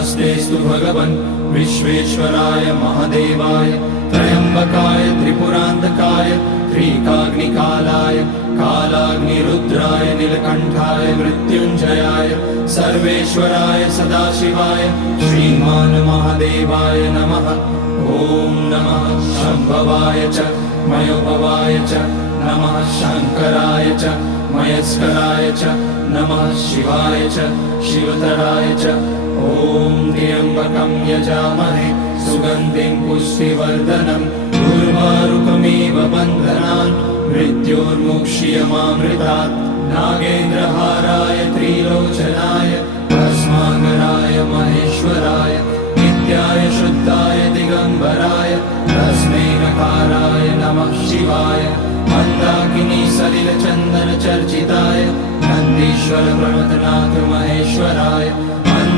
नमस्तेस्तु भगवन् विश्वेश्वराय महादेवाय त्र्यम्बकाय त्रिपुरान्तकाय त्रिकाग्निकालाय कालाग्निरुद्राय नीलकण्ठाय मृत्युञ्जयाय सर्वेश्वराय सदाशिवाय श्रीमान् महादेवाय नमः। ॐ नमः शम्भवाय च मयोभवाय च नमः शङ्कराय च मयस्कराय च नमः शिवाय च शिवतराय च। ॐ त्र्यम्बकं यजामहे सुगन्धिं पुष्टिवर्धनम् उर्वारुकमिव बन्धनान् मृत्योर्मुक्ष्यमामृतात्। नागेन्द्रहाराय त्रिलोचनाय भस्माकराय महेश्वराय नित्याय शुद्धाय दिगम्बराय तस्मै नकाराय नमः शिवाय। मन्दाकिनी सलिलचन्दन चर्चिताय नन्दीश्वर प्रमथनाथ महेश्वराय